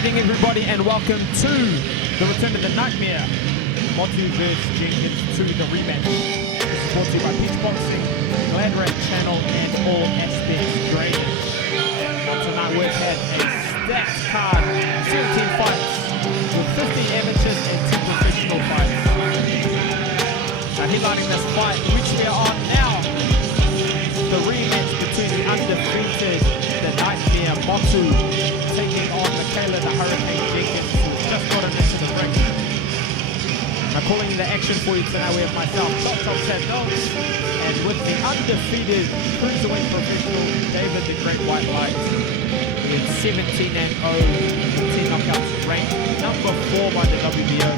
evening, everybody, and welcome to the return of the nightmare. Motu vs Jenkins to the rematch. This is brought to you by Peach Boxing, GladrapChannel, and All Aspects Drainage. Tonight we've had a stacked card, 17 fights, with 50 amateurs and 10 professional fights. Now headlining this fight, which we are on now, the rematch between the undefeated, the nightmare Motu, taking on Michaela, the Hurricane Jenkins, who's just gotten into the ring. Now calling the action for you tonight, we have myself, Top Notes, and with the undefeated cruiserweight professional, David the Great White Light, with 17-0, 10 knockouts, ranked number 4 by the WBO.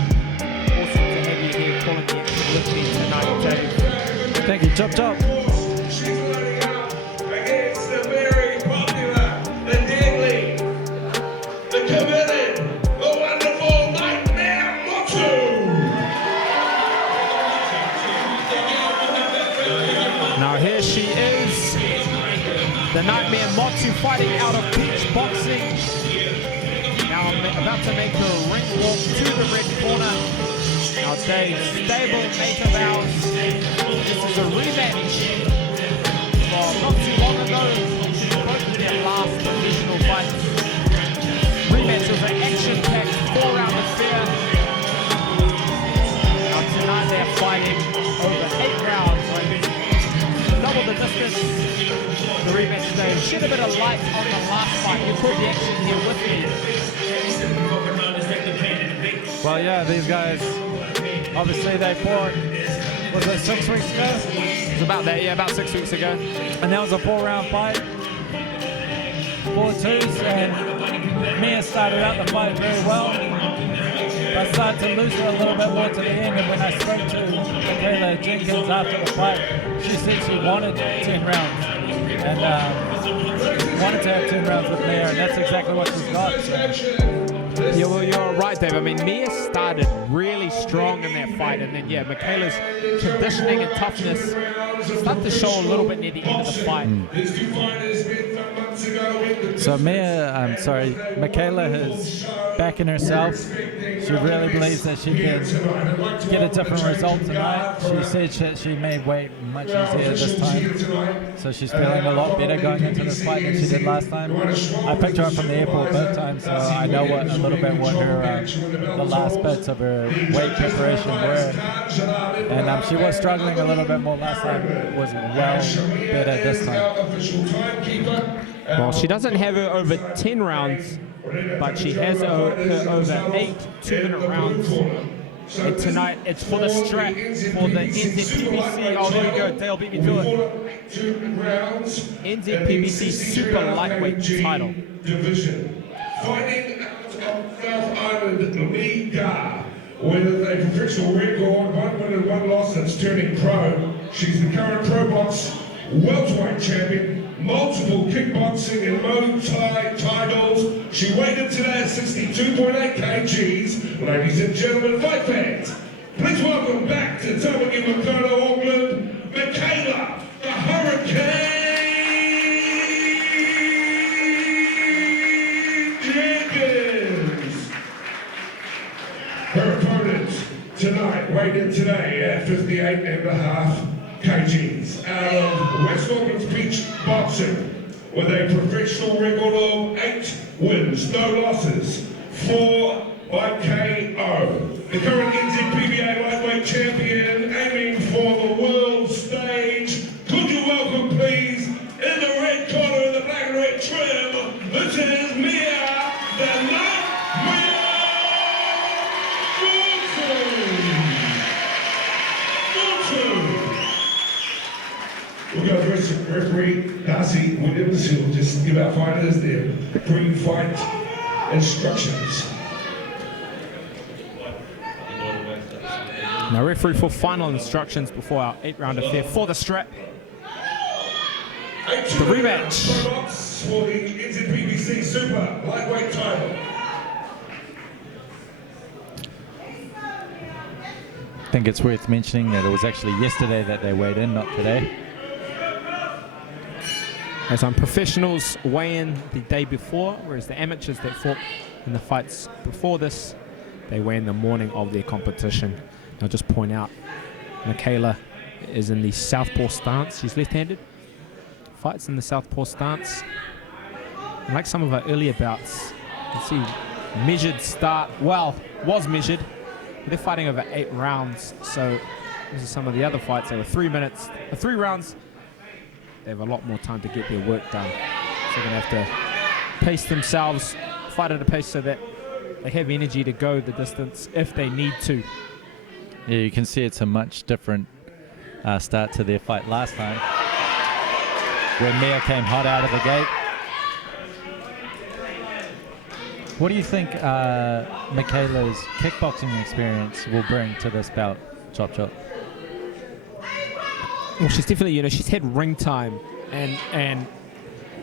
Awesome to have you here calling the action with me tonight, Dave. Thank you, Top. The Nightmare Motu fighting out of Peach Boxing. Now about to make her ring walk to the red corner. Now Dave's stable mate of ours. This is a rematch from not too long ago. Both of their last professional fights. Rematch was an action-packed 4-round affair. Now tonight they're fighting over 8 rounds. Double the distance. The rematch today. Shed a bit of light on the last fight. You caught the action here with me. Well, yeah, these guys, obviously they fought, was it 6 weeks ago? It was about that, yeah, about 6 weeks ago. And that was a 4-round fight, 4 twos, and Mia started out the fight very well. I started to lose her a little bit more to the end, and when I spoke to Michaela Jenkins after the fight, she said she wanted 10 rounds. And wanted to have 10 rounds with Mia, and that's exactly what she's got. So. Yeah, well, you're right, Dave. I mean, Mia started really strong in that fight, and then, yeah, Michaela's conditioning and toughness started to show a little bit near the end of the fight. So Michaela is backing herself. She really believes that she can get a different result tonight. She said that she made weight much easier this time. So she's feeling a lot better going into this fight than she did last time. I picked her up from the airport both times, so I know a little bit what her the last bits of her weight preparation were. And she was struggling a little bit more last time. It was well better this time. Well, she doesn't have her over 10 rounds, but she has her over 8 2-minute rounds. And tonight, it's for the strap, for the NZPBC. Oh, there we go. Dale beat me to it. NZPBC Super Lightweight title. Division. Fighting out of South Island, Lee Gar, with a professional record, 1 win and 1 loss, that's turning pro. She's the current Pro Box welterweight champion. Multiple kickboxing and Muay Thai titles. She weighed in today at 62.8 kgs. Ladies and gentlemen, fight fans, please welcome back to Tamaki Makoto, Auckland, Michaela, the Hurricane Jenkins. Her opponent tonight weighed in today at 58.5 kgs out of West Auckland's Peach Boxing with a professional record of 8 wins, no losses, 4 by KO. The current NZPBA lightweight champion aiming for the world stage. Could you welcome, please, in the red corner in the black and red trim, this is Mia, the Nightmare Motu. We'll go to referee Darcy Williams, who will just give our fighters their pre-fight instructions. Now referee for final instructions before our 8-round affair for the strap. The rematch. For the NZPBC Super Lightweight title. I think it's worth mentioning that it was actually yesterday that they weighed in, not today. As professionals weigh in the day before, whereas the amateurs that fought in the fights before this, they were in the morning of their competition. I'll just point out, Michaela is in the southpaw stance. She's left-handed. Fights in the southpaw stance. And like some of her earlier bouts, you can see measured start. Well, was measured. They're fighting over 8 rounds. So this is some of the other fights. They were 3 minutes, 3 rounds. They have a lot more time to get their work done. So they're going to have to pace themselves, fight at a pace so that they have energy to go the distance if they need to. Yeah, you can see it's a much different start to their fight last time, where Mia came hot out of the gate. What do you think Michaela's kickboxing experience will bring to this bout, Chop Chop? Well, she's definitely, she's had ring time, and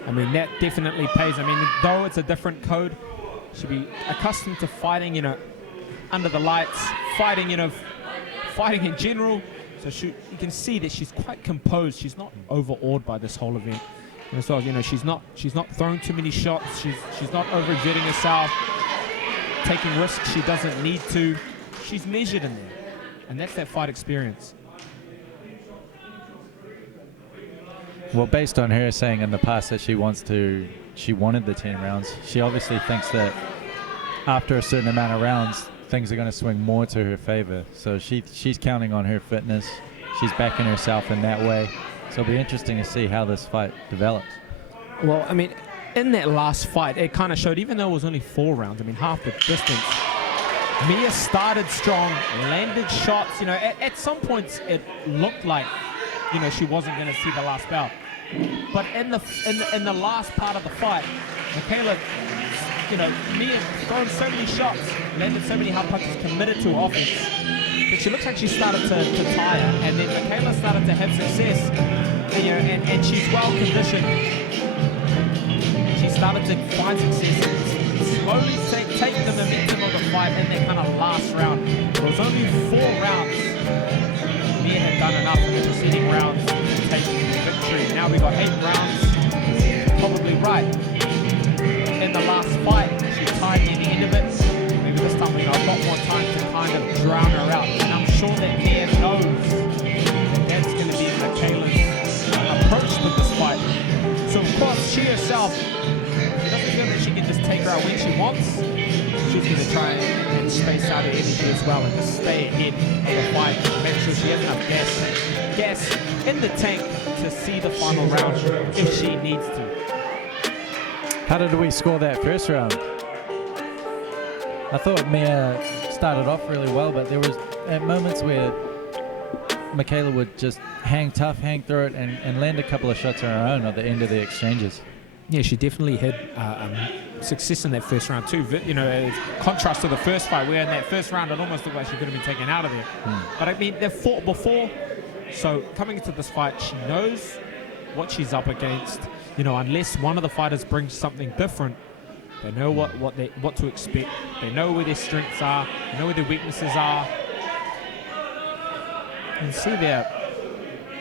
I mean, that definitely pays. I mean, though it's a different code, she'll be accustomed to fighting, under the lights, fighting in general. So you can see that she's quite composed. She's not overawed by this whole event. And as well, she's not throwing too many shots. She's not overexerting herself, taking risks she doesn't need to. She's measured in there, and that's that fight experience. Well, based on her saying in the past that she wanted the 10 rounds, she obviously thinks that after a certain amount of rounds, things are going to swing more to her favor. So she's counting on her fitness. She's backing herself in that way. So it'll be interesting to see how this fight develops. Well, I mean, in that last fight, it kind of showed, even though it was only 4 rounds, I mean, half the distance, Mia started strong, landed shots. At some points, it looked like, she wasn't going to see the last bout. But in the last part of the fight, Michaela, Mia thrown so many shots, landed so many hard punches, committed to offense, that she looks like she started to tire. And then Michaela started to have success, and she's well conditioned. She started to find success and slowly take the momentum of the fight in that kind of last round. It was only 4 rounds. Mia had done enough in the preceding rounds to take the victory. Now we got 8 rounds. Probably right. In the last fight, she tied near the end of it. Maybe this time we got a lot more time to kind of drown her out. And I'm sure that Mia knows that that's going to be Michaela's approach to this fight. So of course, she herself, she doesn't feel that she can just take her out when she wants. She's going to try and space out her energy as well and just stay ahead of the fight and make sure she has enough gas in the tank to see the final round if she needs to. How did we score that first round? I thought Mia started off really well, but there was at moments where Michaela would just hang tough, hang through it, and land a couple of shots on her own at the end of the exchanges. Yeah, she definitely had success in that first round too. In contrast to the first fight, where in that first round it almost looked like she could have been taken out of there. But I mean, they've fought before, so coming into this fight, she knows what she's up against. Unless one of the fighters brings something different, they know what to expect. They know where their strengths are. They know where their weaknesses are. And see there,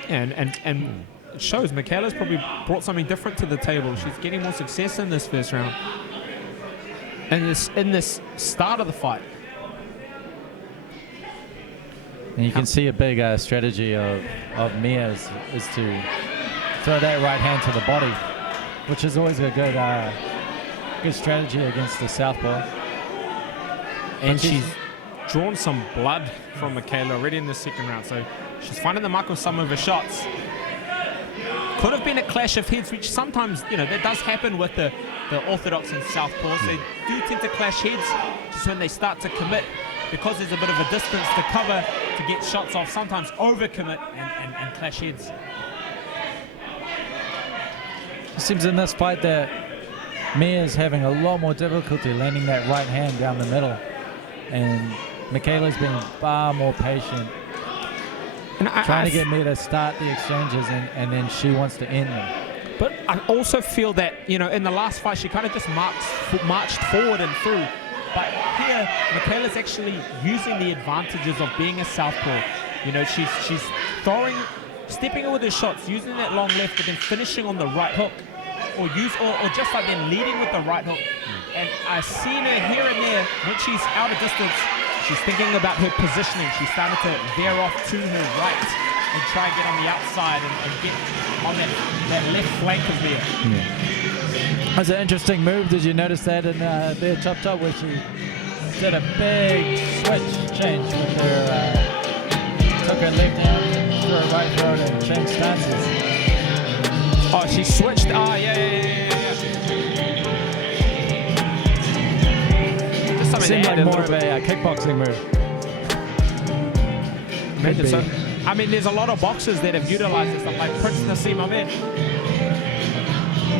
and it shows Michaela's probably brought something different to the table. She's getting more success in this first round. And in this start of the fight. And you can see a big strategy of Mia's is to throw that right hand to the body, which is always a good strategy against the southpaw. And she's drawn some blood from Michaela already in the second round, so she's finding the mark of some of her shots. Could have been a clash of heads, which sometimes, that does happen with the orthodox and southpaws. They do tend to clash heads just when they start to commit, because there's a bit of a distance to cover to get shots off, sometimes overcommit and clash heads. It seems in this fight that Mia's having a lot more difficulty landing that right hand down the middle, and Michaela's being far more patient, trying to get Mia to start the exchanges, and then she wants to end them. But I also feel that, in the last fight, she kind of just marched forward and through. But here, Michaela's actually using the advantages of being a southpaw. She's stepping in with her shots, using that long left, but then finishing on the right hook, or just like then leading with the right hook And I've seen her here and there when she's out of distance. She's thinking about her positioning. She's starting to veer off to her right and try and get on the outside and get on that left flank of there. Yeah. That's an interesting move. Did you notice that in their chop where she did a big switch change with her, took her left hand to her right throat and changed stances. Oh, she switched. Ah, yeah. Seemed like more of a kickboxing move. Maybe so. I mean, there's a lot of boxers that have utilized this stuff, like Prince Nassim Ahmed.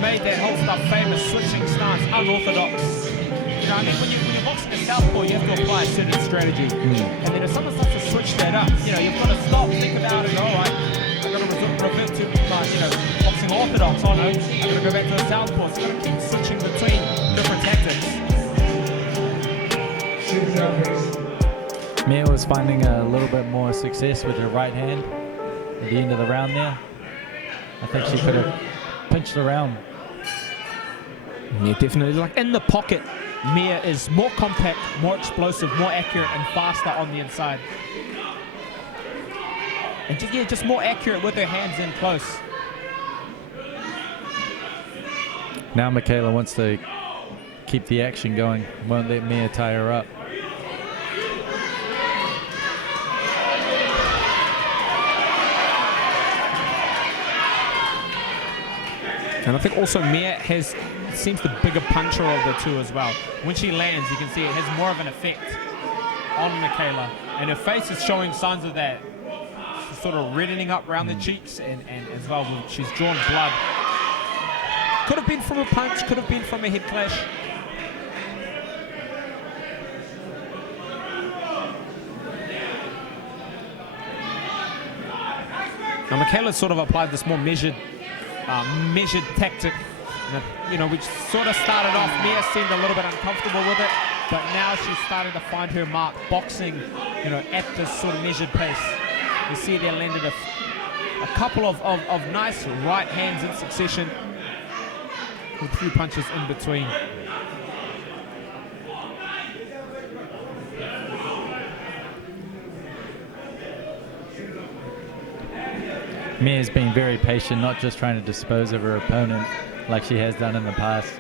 Made that whole stuff famous, switching stance, unorthodox. You know, I mean, when you're boxing a southpaw, you have to apply a certain strategy. And then if someone starts to switch that up, you know, you've got to stop, think about it, all right, I've got to revert to my, boxing orthodox. Oh no, I've got to go back to the southpaw. So you've got to keep switching between different tactics. Mia was finding a little bit more success with her right hand at the end of the round there. I think she could have pinched around. Yeah, definitely. Like in the pocket, Mia is more compact, more explosive, more accurate, and faster on the inside. And just more accurate with her hands in close. Now Michaela wants to keep the action going, won't let Mia tie her up. And I think also Mia seems the bigger puncher of the two as well. When she lands, you can see it has more of an effect on Michaela. And her face is showing signs of that. She's sort of reddening up around the cheeks and as well, she's drawn blood. Could have been from a punch, could have been from a head clash. Now Michaela sort of applied this more measured tactic, which sort of started off. Mia seemed a little bit uncomfortable with it, but now she's starting to find her mark, boxing, at this sort of measured pace. You see there landed a couple of nice right hands in succession, with a few punches in between. Mia's been very patient, not just trying to dispose of her opponent like she has done in the past.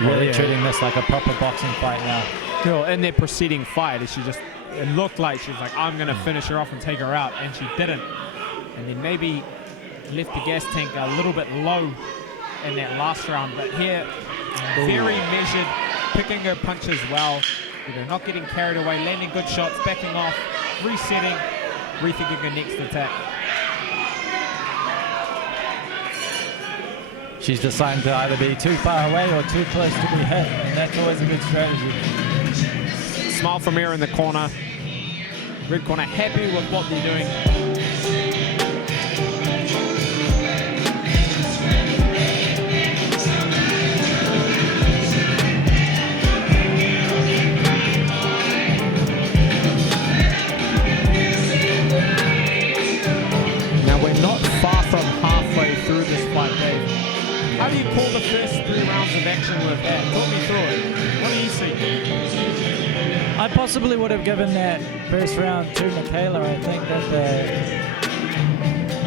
Really treating this like a proper boxing fight now. In their preceding fight, it looked like she was like, I'm going to finish her off and take her out, and she didn't. And then maybe left the gas tank a little bit low in that last round, but here, very measured, picking her punches well, not getting carried away, landing good shots, backing off, resetting, rethinking her next attack. She's deciding to either be too far away or too close to be hit, and that's always a good strategy. Smile from here in the corner. Red corner happy with what they're doing. Now we're not far from halfway through this fight, Dave. How do you call the first 3 rounds of action with that? Talk me through it. What do you see? I possibly would have given that first round to Michaela. I think that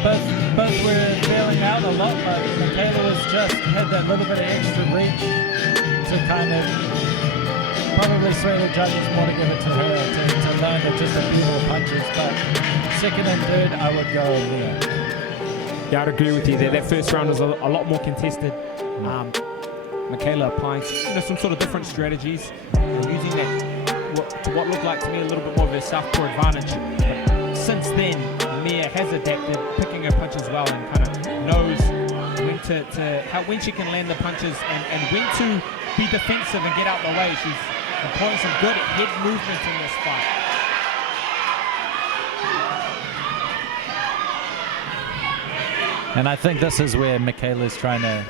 both were bailing out a lot, but Michaela had that little bit of extra reach to kind of probably sway the judges more to give it to her to land at just a few more punches. But second and third, I would go there. Yeah, I'd agree with you there. That first round was a lot more contested. Michaela applying some sort of different strategies, using that to what looked like to me a little bit more of a southpaw advantage. But since then, Mia has adapted, picking her punches well, and kind of knows when she can land the punches and when to be defensive and get out the way. She's employing some good head movement in this fight. And I think this is where Michaela's trying to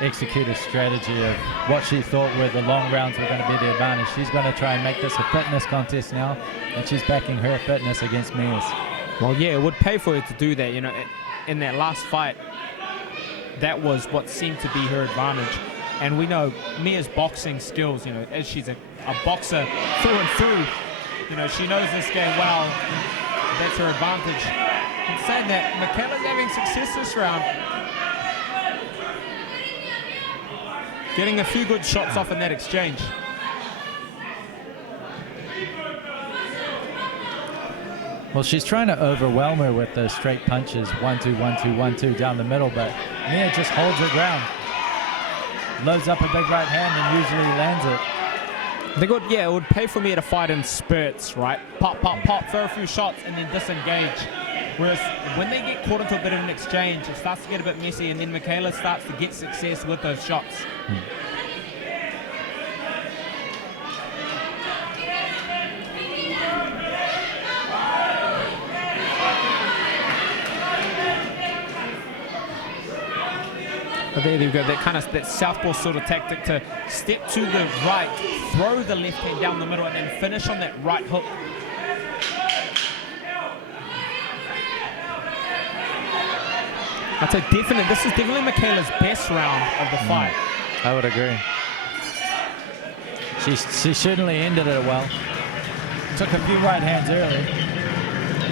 execute a strategy of what she thought were the long rounds were going to be the advantage. She's going to try and make this a fitness contest now, and she's backing her fitness against Mia's. Well, yeah, it would pay for her to do that. In that last fight, that was what seemed to be her advantage. And we know Mia's boxing skills, as she's a boxer through and through, she knows this game well. That's her advantage. And saying that, Michaela's having success this round. Getting a few good shots off in that exchange. Well, she's trying to overwhelm her with those straight punches, 1-2, 1-2, 1-2 down the middle, but Mia just holds her ground. Loads up a big right hand and usually lands it. I think it would pay for Mia to fight in spurts, right? Pop, pop, pop, throw a few shots and then disengage. Whereas when they get caught into a bit of an exchange, it starts to get a bit messy, and then Michaela starts to get success with those shots. But there you go, that southpaw sort of tactic to step to the right, throw the left hand down the middle, and then finish on that right hook. I'd say this is definitely Michaela's best round of the fight. I would agree. She certainly ended it well. Took a few right hands early.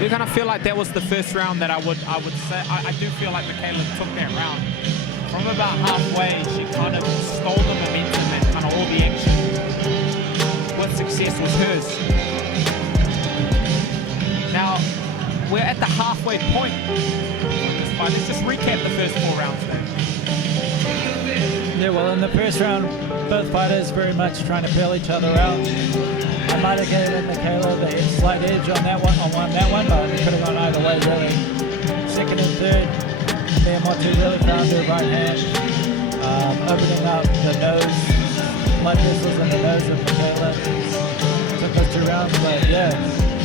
We kind of feel like that was the first round that I would say. I do feel like Michaela took that round. From about halfway, she kind of stole the momentum and kind of all the action with success was hers. Now, we're at the halfway point. Let's just recap the first 4 rounds then. Yeah, well, in the first round, both fighters very much trying to feel each other out. I might have given Michaela the slight edge on that one, but it could have gone either way, really. Second and third, Motu really found her right hand, opening up the nose, blood vessels in the nose of Michaela. Took those 2 rounds, but yeah,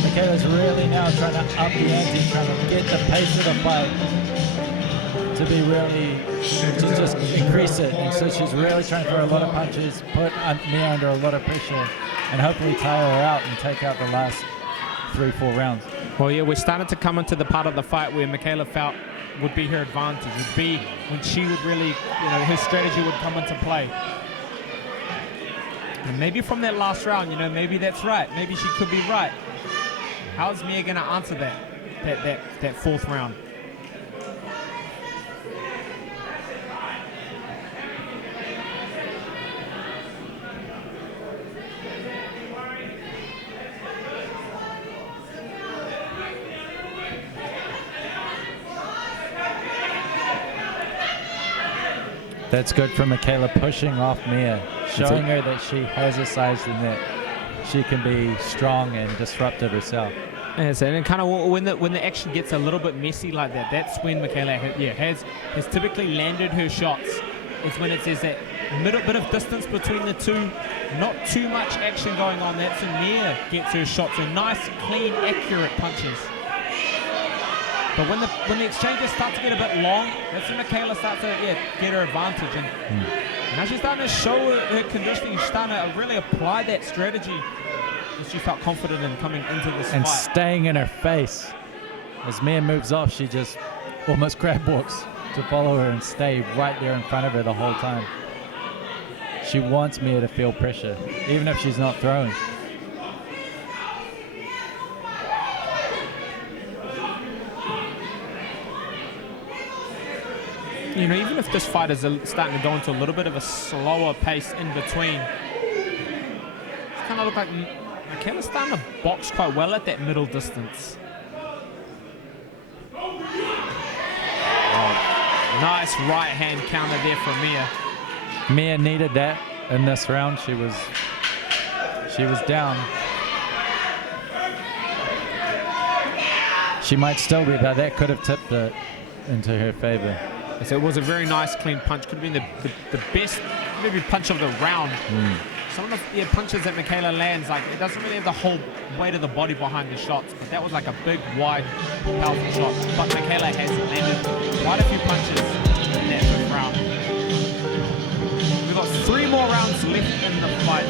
Michaela's really now trying to up the ante, trying to get the pace of the fight to be really, to just increase it. And so she's really trying to throw a lot of punches, put Mia under a lot of pressure, and hopefully tire her out and take out the last 3-4 rounds. Well, yeah, we're starting to come into the part of the fight where Michaela felt would be her advantage, would be when she would really, her strategy would come into play. And maybe from that last round, maybe that's right. Maybe she could be right. How's Mia going to answer that 4th round? That's good for Michaela, pushing off Mia, showing her that she has a size and that she can be strong and disruptive herself. Yes, and kind of when the action gets a little bit messy like that, that's when Michaela has typically landed her shots. It's when there's that middle bit of distance between the two, not too much action going on. That's when Mia gets her shots, and nice, clean, accurate punches. But when the exchanges start to get a bit long, that's when Michaela starts to get her advantage. And now she's starting to show her conditioning. She's starting to really apply that strategy that she felt confident in coming into this and fight. Staying in her face. As Mia moves off, she just almost grab walks to follow her and stay right there in front of her the whole time. She wants Mia to feel pressure, even if she's not throwing. Even if this fight is starting to go into a little bit of a slower pace in between, it's kind of look like Michaela's starting to box quite well at that middle distance. Nice right hand counter there from Mia. Mia needed that in this round. She was down. She might still be, but that could have tipped it into her favor. So it was a very nice, clean punch. Could have been the best, maybe punch of the round. Some of the punches that Michaela lands, like it doesn't really have the whole weight of the body behind the shots, but that was like a big, wide, powerful shot. But Michaela has landed quite a few punches in that 5th round. We've got 3 more rounds left in the fight.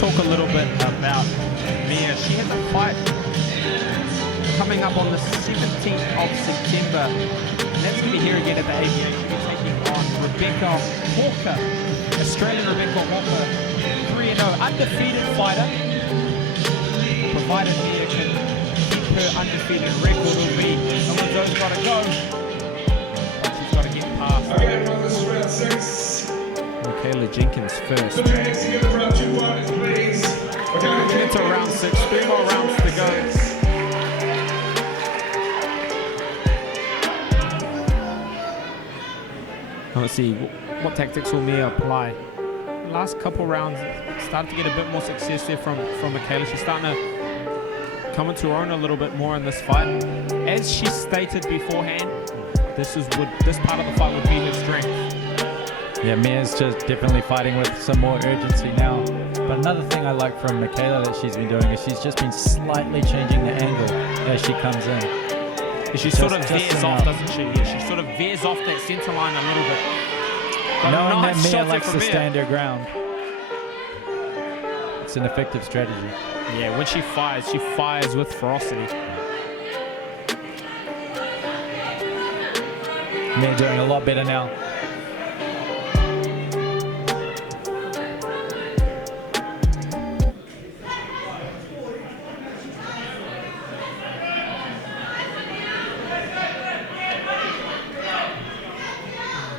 talk a little bit about Mia. She has a fight coming up on the 17th of September. And that's going to be here again at the ABA. She'll be taking on Rebecca Hawker, Australian Rebecca Hawker, 3-0, undefeated fighter. Provided Mia can keep her undefeated record, will be Alonzo's got to go. But she's got to get past. Okay, well, this is round 6. Michaela Jenkins first. The hands together for our 2 fighters, please. Okay, Into round 6, 3 more rounds to go. Let's see, what tactics will Mia apply? The last couple rounds started to get a bit more success there from Michaela. She's starting to come into her own a little bit more in this fight. As she stated beforehand, this part of the fight would be her strength. Yeah, Mia's just definitely fighting with some more urgency now. But another thing I like from Michaela that she's been doing is she's just been slightly changing the angle as she comes in. She sort of veers off, doesn't she? Yeah, she sort of veers off that center line a little bit. But knowing nice that Mia shots likes from to Mia. stand her ground, it's an effective strategy. Yeah, when she fires with ferocity. Mia doing a lot better now.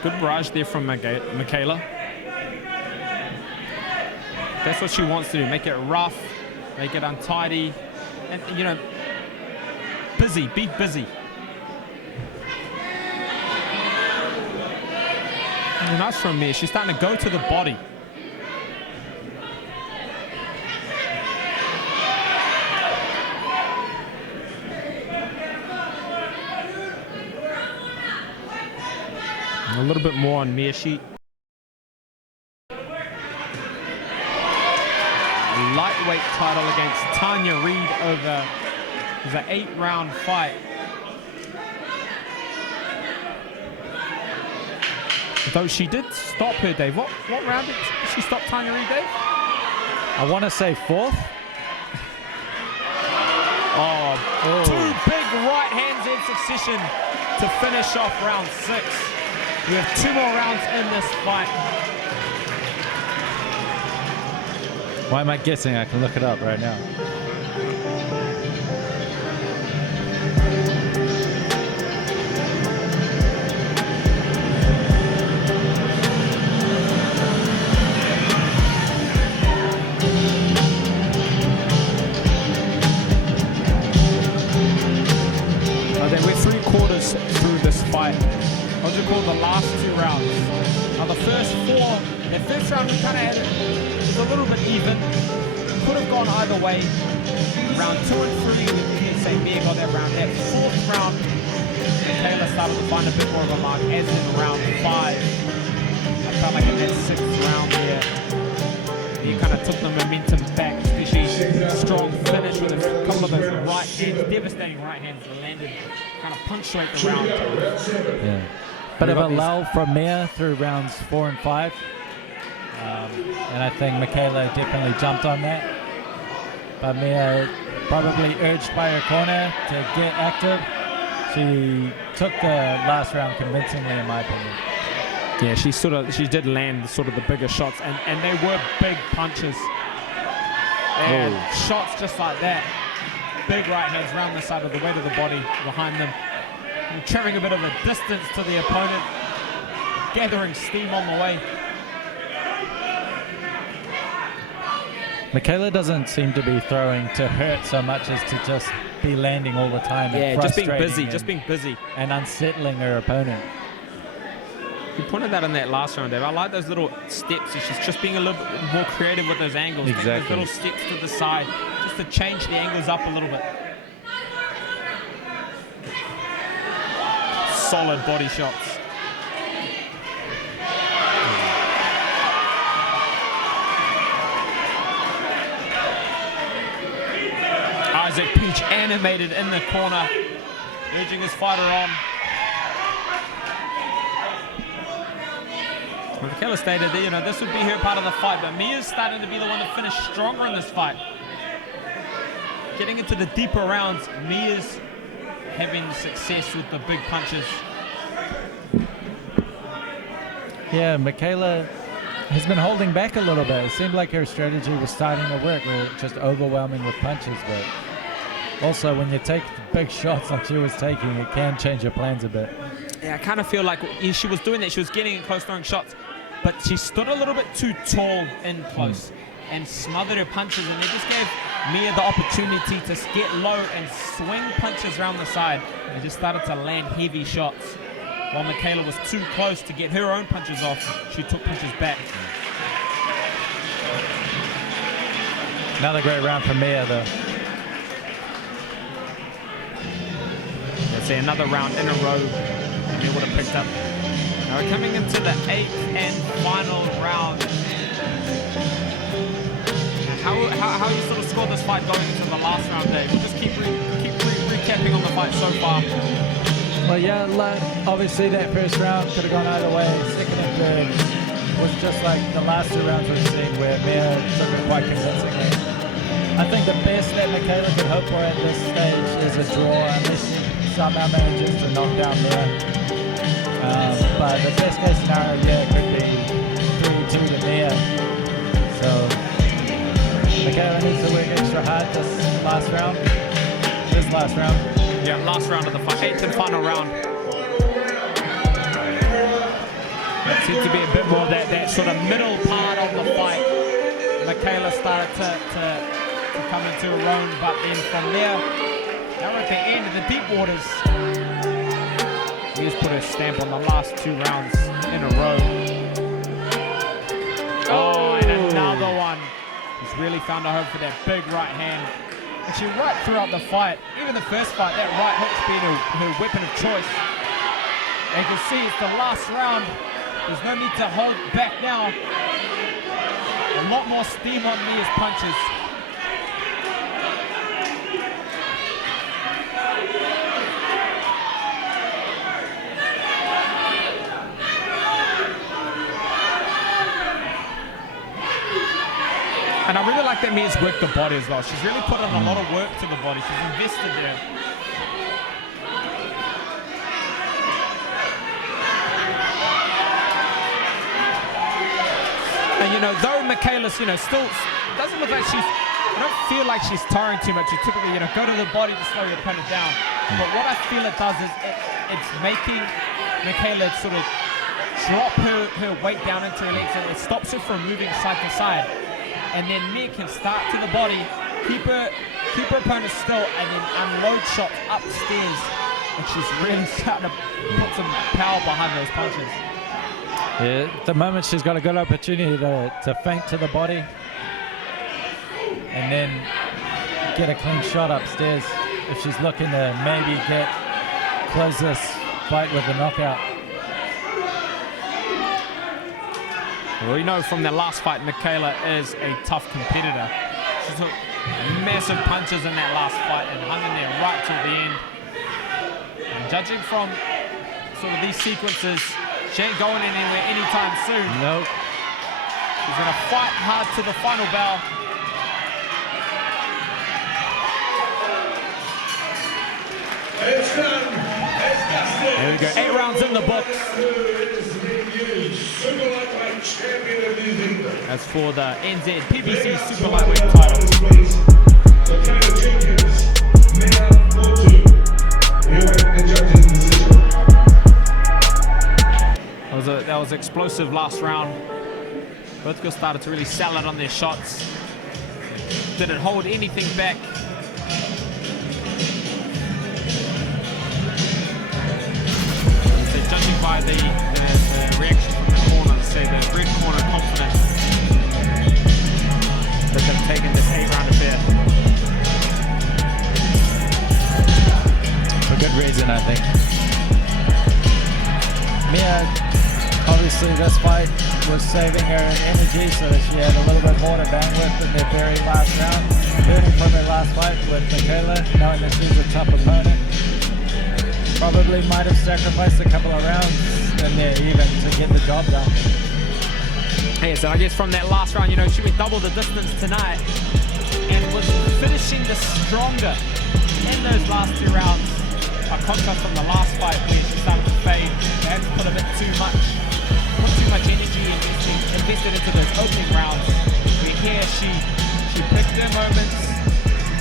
Good barrage there from Michaela. That's what she wants to do. Make it rough, make it untidy, and, you know, busy, be busy. And nice from Mia. She's starting to go to the body. A little bit more on Mia. She lightweight title against Tanya Reid over the 8-round fight. Though she did stop her, Dave. What round did she stop Tanya Reid, Dave? I want to say 4th. Oh, 2 big right hands in succession to finish off round 6. We have 2 more rounds in this fight. Why am I guessing? I can look it up right now. Then we're 3/4 through this fight. What do you call the last 2 rounds? Now the first 4, the first round we kind of had it was a little bit even. Could have gone either way. Round 2 and 3, we can say Mia got that round. That 4th round, Michaela started to find a bit more of a mark, as in round 5. I felt like in that 6th round there, he kind of took the momentum back, especially strong finish with a couple of those right hands, devastating right hands that landed, kind of punctuate the round. Yeah. Bit of a lull from Mia through rounds 4 and 5. And I think Michaela definitely jumped on that. But Mia, probably urged by her corner to get active, she took the last round convincingly, in my opinion. Yeah, she did land sort of the bigger shots, and they were big punches. And shots just like that. Big right hands round the side of the weight of the body behind them. And carrying a bit of a distance to the opponent, gathering steam on the way. Michaela doesn't seem to be throwing to hurt so much as to just be landing all the time. Yeah, and just being busy, frustrating just being busy. and unsettling her opponent. You pointed that in that last round, Dave. I like those little steps. She's just being a little bit more creative with those angles. Taking those little steps to the side just to change the angles up a little bit. Solid body shots. Isaac Peach animated in the corner, urging his fighter on. Well, Michaela stated that, you know, this would be her part of the fight, but Mia's starting to be the one to finish stronger in this fight. Getting into the deeper rounds, Mia's having success with the big punches. Yeah, Michaela has been holding back a little bit. It seemed like her strategy was starting to work, where just overwhelming with punches, but also when you take big shots like she was taking, it can change your plans a bit. Yeah, I kind of feel like she was doing that. She was getting in close throwing shots, but she stood a little bit too tall in close and smothered her punches, and it just gave Mia the opportunity to get low and swing punches around the side. And just started to land heavy shots. While Michaela was too close to get her own punches off, she took punches back. Another great round for Mia, though. Let's see, another round in a row and Mia would have picked up. Now we're coming into the 8th and final round. How you sort of scored this fight going into the last round, Dave? We'll just keep recapping on the fight so far. Well, yeah, obviously that first round could have gone either way. Second and third was just like the last 2 rounds we've seen, where Mia took it quite convincingly. I think the best that Michaela could hope for at this stage is a draw, unless she somehow manages to knock down Mia. But the best case scenario, yeah, could be 3-2 to Mia. So Michaela needs to work extra hard this last round. Yeah, last round of the fight, 8th and final round. It seems to be a bit more that sort of middle part of the fight. Michaela started to come into her own, but then from there, now we're at the end of the deep waters. She just put her stamp on the last 2 rounds in a row. Oh, and another one. She's really found a home for that big right hand. And she right throughout the fight, even the first fight, that right hook's been her weapon of choice. And you can see it's the last round. There's no need to hold back now. A lot more steam on Mia's punches. And I really like that Mia's worked the body as well. She's really put in a lot of work to the body. She's invested there. And you know, though Michaela's, you know, still doesn't look like I don't feel like she's tiring too much. You typically, you know, go to the body to slow your opponent down. But what I feel it does is it's making Michaela sort of drop her weight down into her legs, and it stops her from moving side to side. And then Mia can start to the body, keep her opponent still, and then unload shots upstairs. And she's really starting to put some power behind those punches. Yeah, at the moment she's got a good opportunity to feint to the body and then get a clean shot upstairs if she's looking to maybe close this fight with a knockout. Well, we know from their last fight, Michaela is a tough competitor. She took massive punches in that last fight and hung in there right till the end. And judging from sort of these sequences, she ain't going anywhere anytime soon. Nope. She's going to fight hard to the final bell. It's done. It's done. There we go. 8 rounds in the books. As for the NZ PBC Super Lightweight title. Jenkins, Motu. The judges' decision. That was explosive last round. Both girls started to really sell it on their shots. Didn't hold anything back. So judging by the reaction from the corner, say the red corner confident that they've taken this 8-round affair. For good reason, I think. Mia, obviously this fight was saving her energy, so she had a little bit more to bang with in their very last round. Learning from her last fight with Michaela, knowing that she's a tough opponent. Probably might have sacrificed a couple of rounds in there even to get the job done. Yeah, so I guess from that last round, you know, she went double the distance tonight and was finishing the stronger in those last 2 rounds. A contrast from the last fight where she started to fade. Perhaps put a bit too much energy invested into those opening rounds. Where here she picked her moments,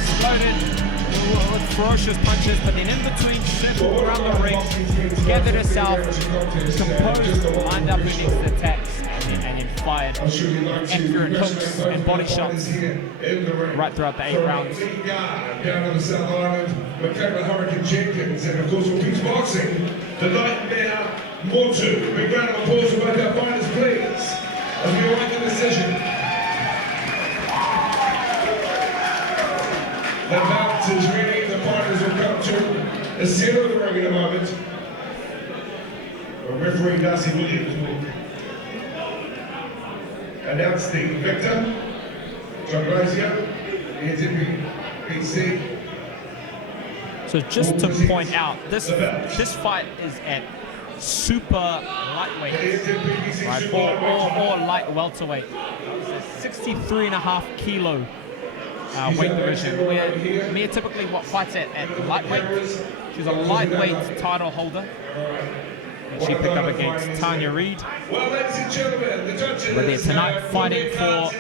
exploded with ferocious punches, but then in between circled around the ring, gathered herself, composed, lined up her next attacks, and then fired accurate hooks and body shots right throughout the 8 rounds. Down to the South Island, Michaela Hurricane Jenkins, and of course for Peach Boxing, the Nightmare Motu. Big round of applause for both our fighters, please, as we await the decision. The bout is ready. The fighters will come to the center of the ring in a moment. Referee Darcy Williams will announce the victor. John Glazier, NZPC. So just to point out, this fight is at super lightweight, right? Or light welterweight. It's a 63.5 kilo weight division, where Mia typically fights at lightweight. She's a lightweight title holder. And she picked up against Tanya Reid. Well, ladies and gentlemen, the judges But they're tonight fighting for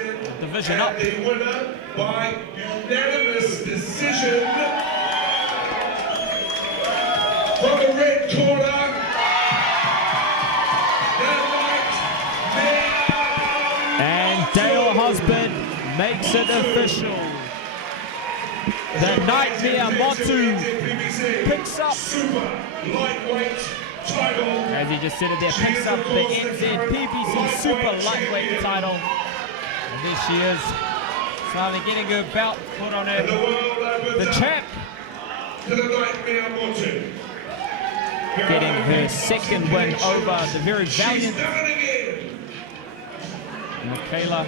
division up. The winner by unanimous decision from the red corner. And Dale Husband makes it official. The Nightmare Motu picks up, Super lightweight title. as he just said it there, picks up the NZPBC Super Lightweight title. And there she is, finally getting her belt put on her. The champ To the Nightmare Motu. getting her second win over the very She's valiant done it again. Michaela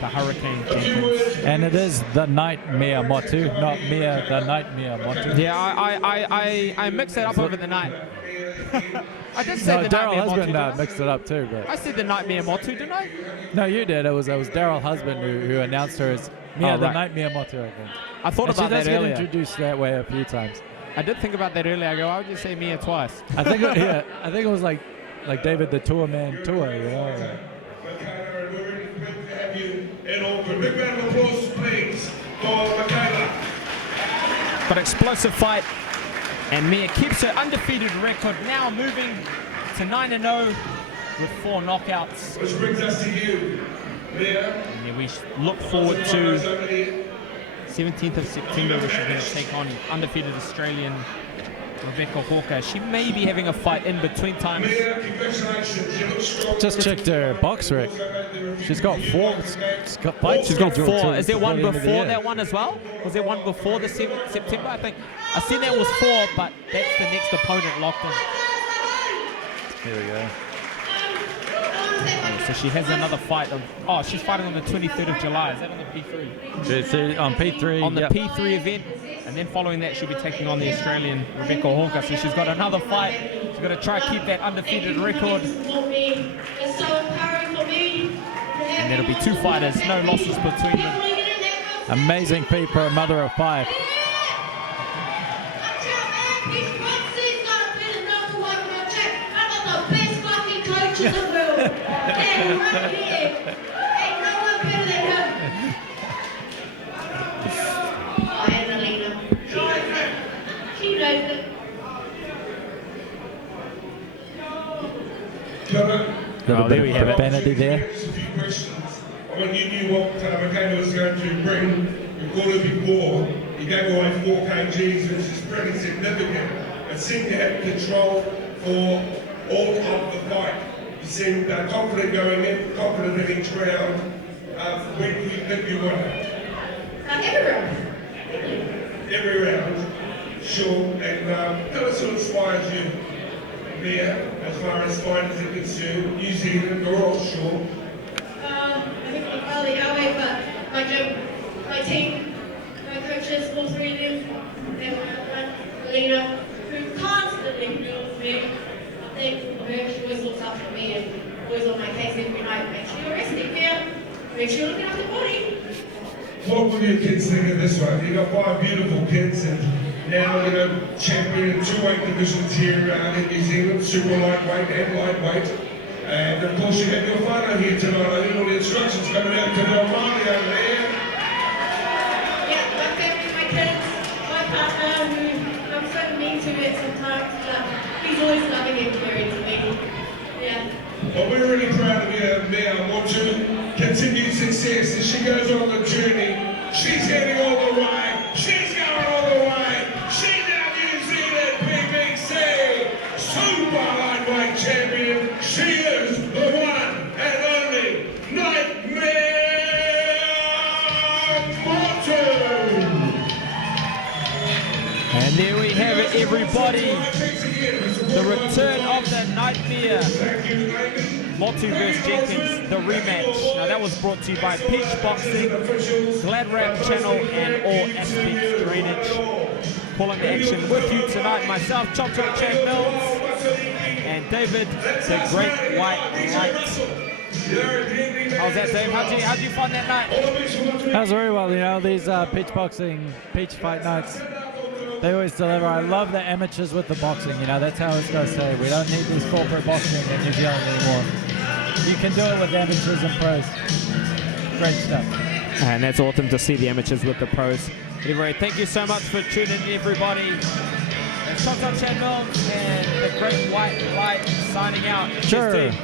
the Hurricane Jenkins. And it is the Nightmare Motu, not Mia the Nightmare Motu. Yeah, I mixed that up over the night. I did say No, the Daryl Nightmare Motu. Husband mixed it up too, but I said the Nightmare Motu, didn't I? no, you did. It was Daryl Husband who announced her as Mia Oh, the right. Nightmare Motu, I think. I thought And about she does that get earlier. introduced that way a few times. I did think about that earlier. I go, why would you say Mia twice? I think it was like David the Tour Man tour, you know. Michaela, and we're really thrilled to have you in Auckland. Big round of applause, please, for Michaela. But explosive fight, and Mia keeps her undefeated record, now moving to 9-0 with 4 knockouts. Which brings us to you, Mia. And yeah, we look forward to 17th of September, where she's going to take on undefeated Australian Rebecca Hawker. She may be having a fight in between times. Mia, congratulations. You look strong. Just checked her box rec. She's got 4. She's got fights. She's got scheduled 4. to- Is there one before the end of the before year. that one as well? Was there one before the 7th September? I think I seen that was 4, but that's the next opponent locked in. Here we go. So she has another fight. She's fighting on the 23rd of July. Is that on the P3? It's on P3. On the yep. P3 event, and then following that she'll be taking on the Australian Rebecca Hawker. So she's got another fight. She's got to try to keep that undefeated record. And there'll be 2 fighters, no losses between them. Amazing feat for a mother of 5. Oh, there we have it. Profanity there. A few questions. When you knew what Michaela was going to bring, you called her before. You gave away 4 kgs, which is pretty significant. It seemed to have control for all of the fight. You seemed confident going in, confident in each round. When do you think you won? Every round. Every round. Sure. And tell us what inspires you there, as far as fighters are concerned. New Zealand or offshore. I think I'm probably away, but my gym, my team, my coaches, all 3 of them, and my friend, Lena, who constantly builds me. I think she always looks up for me, and always on my case every night. Make sure you're resting there. Make sure you're looking after the body. What will your kids think of this one? You've got 5 beautiful kids and now, champion in 2 weight divisions here in New Zealand, super lightweight and lightweight. And of course you have your whānau here tonight. I think all the instructions coming out to the Omani over there. Yeah, my family, my kids, my partner, who I'm so mean to it sometimes, but he's always loving and caring to me. Yeah. Well, we're really proud of you now, Motu. Continued success as she goes on the journey. She's heading all the way. She's going all the way. She's our New Zealand PBC super lightweight champion. She is the one and only Nightmare Motu. And there we have it, everybody. The return of the Nightmare. Motu vs Jenkins, the rematch. Now that was brought to you by Peach Boxing, GladrapChannel, and All Aspects Drainage. Pulling the action with you tonight, myself, Chop Champ Mills, and David, the Great White Light. How's that, Dave? How'd you find that night? That was very well. These peach fight nights, they always deliver. I love the amateurs with the boxing. That's how it's going to stay. We don't need this corporate boxing in New Zealand anymore. You can do it with amateurs and pros. Great stuff. And that's awesome to see the amateurs with the pros. Anyway, thank you so much for tuning in, everybody. It's GladrapChannel and the Great White Light signing out. Sure. Cheers.